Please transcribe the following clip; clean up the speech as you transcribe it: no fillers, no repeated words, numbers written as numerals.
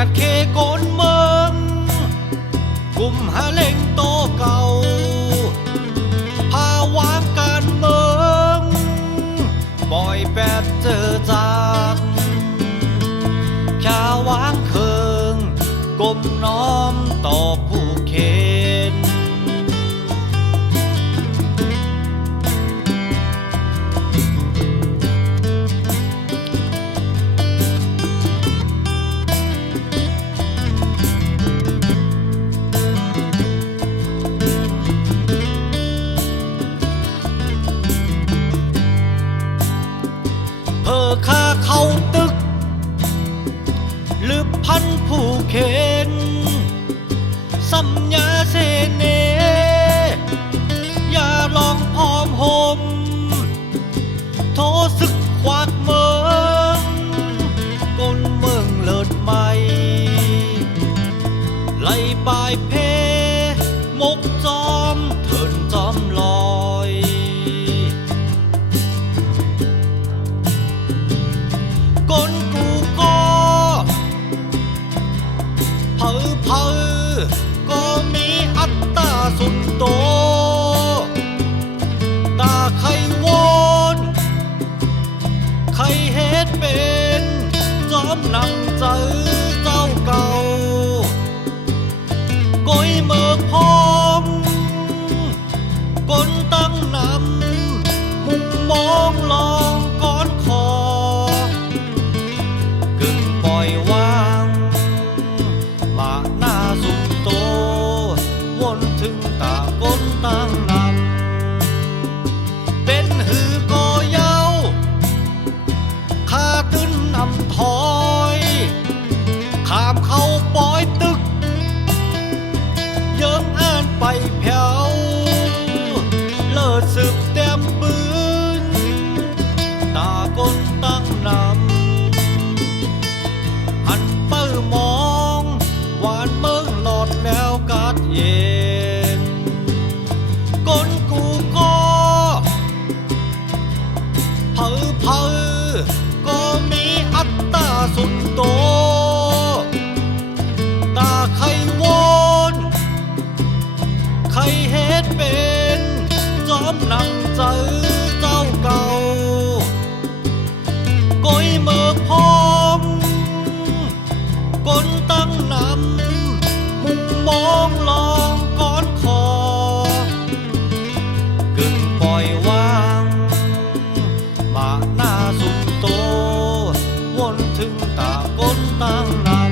จัดเคโกนเมืองกลุ่มหาเล่งโตเก่าพาวางการเมืองปล่อยแปดเจอจานแค่วางเคิงกลมน้อมต่อผู้เคนข้าเข้าตึกหรือพันผู้เคนสัญญาเสเนอย่าลองพร้อมหมโทศึกควักเมืองกลเมืองเลิศใหม่ไล่ปลายเพมกจอมเถินจอมลอยกลกูก็เผอก็มีอัตตาสุดโตตาใครวอนใครเฮ็ดเป็นจอมนำใจเจ้าเก่าก้อยเมื่อพร้อมกลตั้งนำมุมมองลองก้อนคอกึ่งปล่อยวางมาหน้าสุดโตวนถึงตากลตั้งนำเป็นหือก็เย้าข้าตึ้นนำถอยข้ามเข้าปอยตึกเยิ้มอ่านไปแผ่วเลิศสืบเต็มปืนตากลตั้งนำหันเป้ามองหวานเมืองหลอดแล้วกัดเย็นกลกูก็เผอก็มีอัตตาสุดโตตาใครวอนใครเฮ็ดเป็นจอมนำใจเจ้าเก่าก้อยเมื่อพร้อมกลตั้งนำมุมมองลองก้อนคอกึ่งปล่อยวางมาหน้าสุดโตวนถึงตากลตั้งนำ